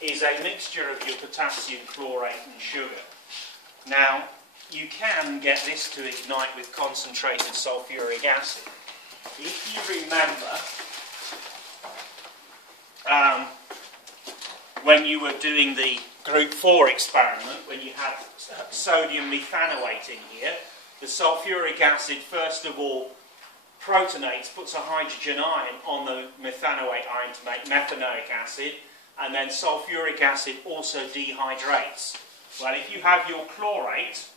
is a mixture of your potassium chlorate and sugar. Now, you can get this to ignite with concentrated sulfuric acid. If you remember, when you were doing the group 4 experiment, when you had sodium methanoate in here, the sulfuric acid first of all protonates, puts a hydrogen ion on the methanoate ion to make methanoic acid, and then sulfuric acid also dehydrates. Well, if you have your chlorate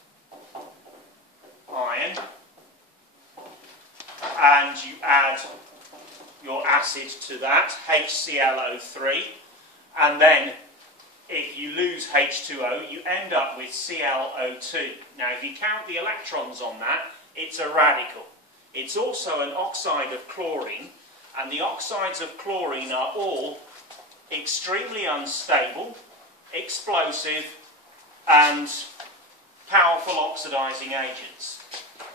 ion and you add your acid to that, HClO3, and then if you lose H2O, you end up with ClO2. Now, if you count the electrons on that, it's a radical. It's also an oxide of chlorine, and the oxides of chlorine are all extremely unstable, explosive, and powerful oxidizing agents.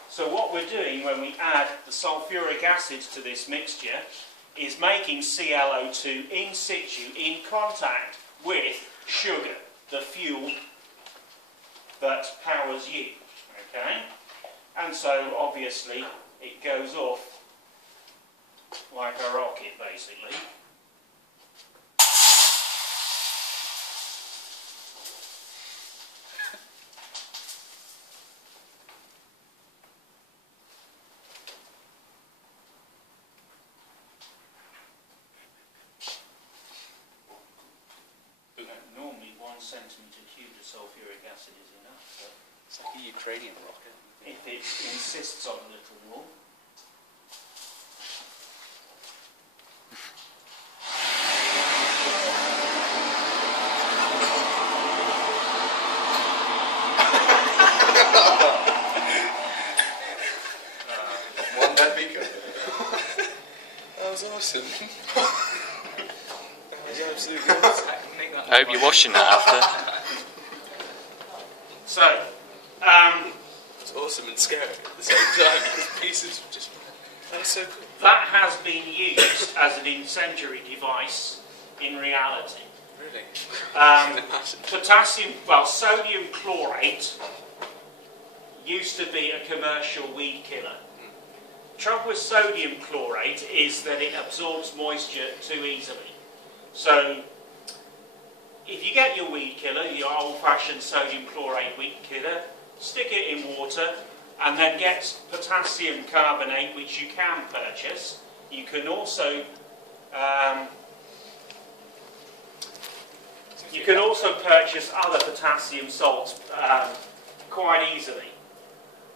So what we're doing when we add the sulfuric acid to this mixture is making ClO2 in situ, in contact with sugar, the fuel that powers you. Okay? And so obviously it goes off like a rocket, basically. Normally 1 centimetre cubed of sulfuric acid is enough, but it's like a Ukrainian rocket. If it insists on a little more. One that beaker. That was awesome. That was absolutely awesome. I hope you're washing that after. So, it's awesome and scary at the same time because pieces were just. That was so cool. That has been used as an incendiary device in reality. Really? Potassium, well, sodium chlorate used to be a commercial weed killer. The trouble with sodium chlorate is that it absorbs moisture too easily. So, if you get your weed killer, your old-fashioned sodium chlorate weed killer, stick it in water and then get potassium carbonate, which you can purchase. You can also purchase other potassium salts quite easily.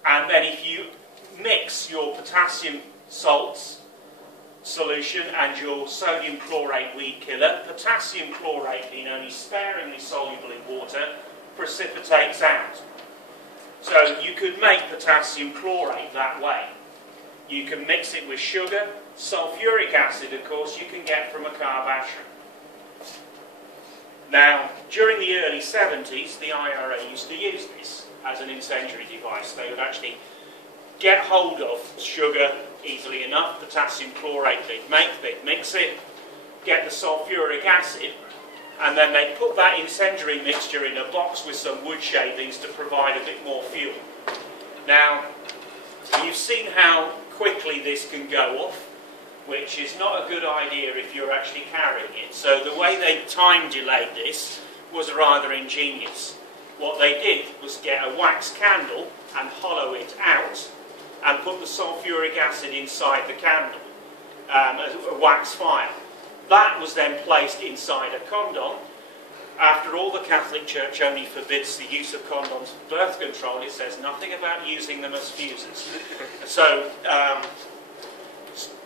And then if you mix your potassium salts solution and your sodium chlorate weed killer, potassium chlorate, being only sparingly soluble in water, precipitates out. So you could make potassium chlorate that way. You can mix it with sugar. Sulfuric acid, of course, you can get from a car battery. Now, during the early 70s, the IRA used to use this as an incendiary device. They would actually get hold of sugar easily enough, potassium chlorate they'd mix it, get the sulfuric acid, and then they'd put that incendiary mixture in a box with some wood shavings to provide a bit more fuel. Now, you've seen how quickly this can go off, which is not a good idea if you're actually carrying it. So the way they time delayed this was rather ingenious. What they did was get a wax candle and hollow it out and put the sulfuric acid inside the candle, a wax file. That was then placed inside a condom. After all, the Catholic Church only forbids the use of condoms for birth control. It says nothing about using them as fuses. So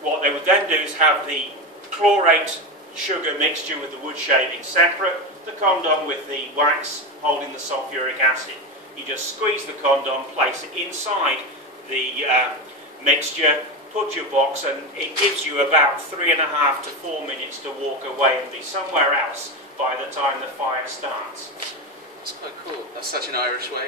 what they would then do is have the chlorate sugar mixture with the wood shaving separate, the condom with the wax holding the sulfuric acid. You just squeeze the condom, place it inside the mixture, put your box, and it gives you about 3.5 to 4 minutes to walk away and be somewhere else by the time the fire starts. That's quite cool. That's such an Irish way.